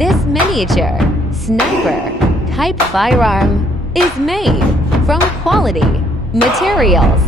This miniature sniper-type firearm is made from quality materials.